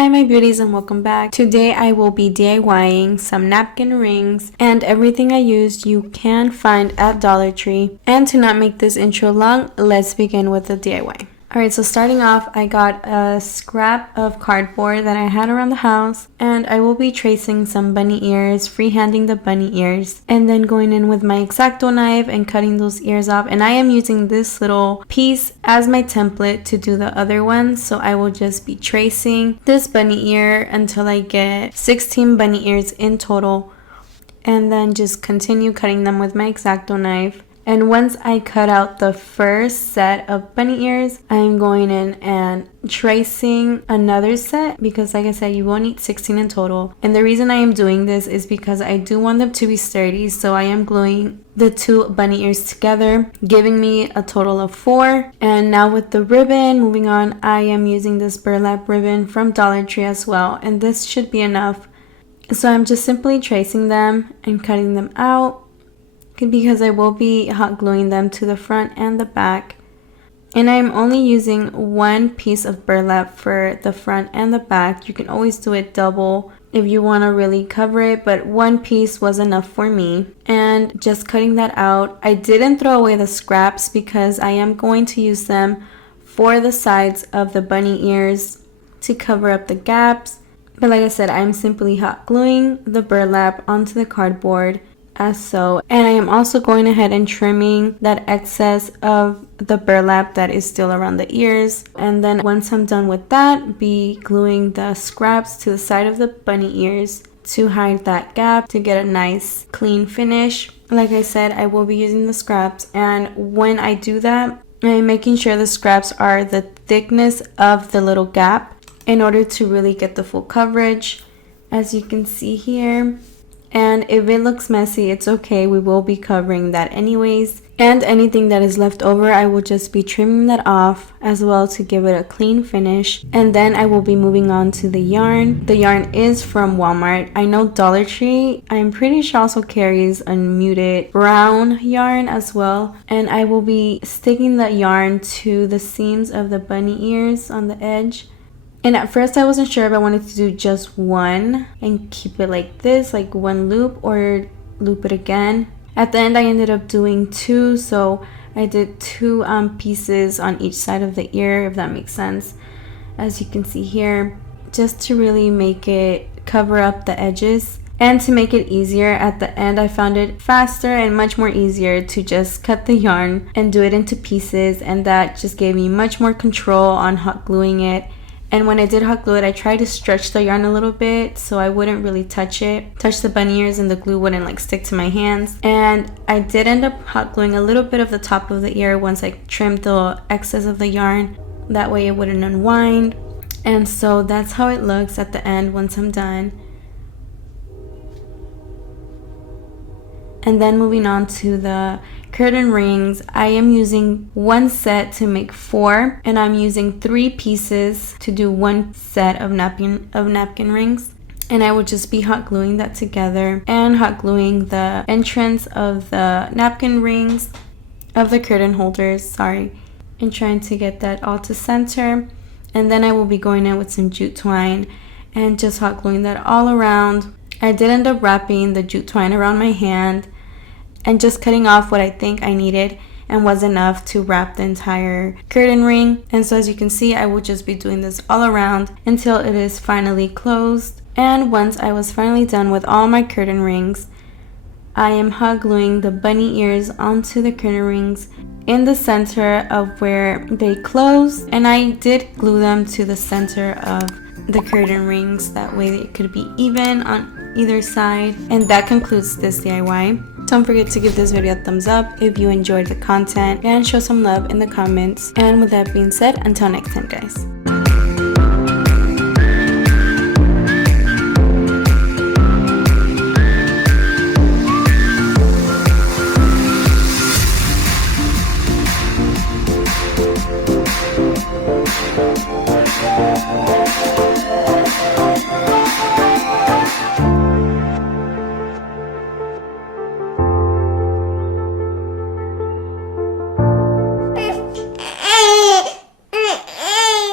Hi my beauties and welcome back. Today I will be DIYing some napkin rings, and everything I used you can find at Dollar Tree. And to not make this intro long, let's begin with the DIY. Alright, so starting off, I got a scrap of cardboard that I had around the house, and I will be tracing some bunny ears, freehanding the bunny ears, and then going in with my X-Acto knife and cutting those ears off. And I am using this little piece as my template to do the other ones, so I will just be tracing this bunny ear until I get 16 bunny ears in total, and then just continue cutting them with my X-Acto knife. And once I cut out the first set of bunny ears, I'm going in and tracing another set because, like I said, you will need 16 in total. And the reason I am doing this is because I do want them to be sturdy, so I am gluing the two bunny ears together, giving me a total of 4. And now with the ribbon, moving on, I am using this burlap ribbon from Dollar Tree as well, and this should be enough. So I'm just simply tracing them and cutting them out, because I will be hot gluing them to the front and the back. And I'm only using one piece of burlap for the front and the back. You can always do it double if you want to really cover it, but one piece was enough for me. And just cutting that out, I didn't throw away the scraps because I am going to use them for the sides of the bunny ears to cover up the gaps. But like I said, I'm simply hot gluing the burlap onto the cardboard as so. And I am also going ahead and trimming that excess of the burlap that is still around the ears. And then once I'm done with that, be gluing the scraps to the side of the bunny ears to hide that gap to get a nice clean finish. Like I said, I will be using the scraps, and when I do that, I'm making sure the scraps are the thickness of the little gap in order to really get the full coverage, as you can see here. And if it looks messy, it's okay, we will be covering that anyways. And anything that is left over, I will just be trimming that off as well to give it a clean finish. And then I will be moving on to the yarn. The yarn is from Walmart. I know Dollar Tree, I'm pretty sure, also carries a muted brown yarn as well. And I will be sticking that yarn to the seams of the bunny ears on the edge. And at first I wasn't sure if I wanted to do just one and keep it like this, like one loop, or loop it again. At the end I ended up doing 2, so I did 2 pieces on each side of the ear, if that makes sense, as you can see here, just to really make it cover up the edges. And to make it easier, at the end I found it faster and much more easier to just cut the yarn and do it into pieces, and that just gave me much more control on hot gluing it. And when I did hot glue it, I tried to stretch the yarn a little bit so I wouldn't really touch the bunny ears, and the glue wouldn't like stick to my hands. And I did end up hot gluing a little bit of the top of the ear once I trimmed the excess of the yarn. That way it wouldn't unwind. And so that's how it looks at the end once I'm done. And then moving on to the curtain rings, I am using one set to make 4, and I'm using 3 pieces to do one set of napkin rings. And I will just be hot gluing that together and hot gluing the entrance of the napkin rings, of the curtain holders, and trying to get that all to center. And then I will be going in with some jute twine and just hot gluing that all around. I did end up wrapping the jute twine around my hand and just cutting off what I think I needed and was enough to wrap the entire curtain ring. And so as you can see, I will just be doing this all around until it is finally closed. And once I was finally done with all my curtain rings, I am hot gluing the bunny ears onto the curtain rings in the center of where they close. And I did glue them to the center of the curtain rings, that way it could be even on either side. And that concludes this DIY. Don't forget to give this video a thumbs up if you enjoyed the content, and show some love in the comments. And with that being said, until next time guys.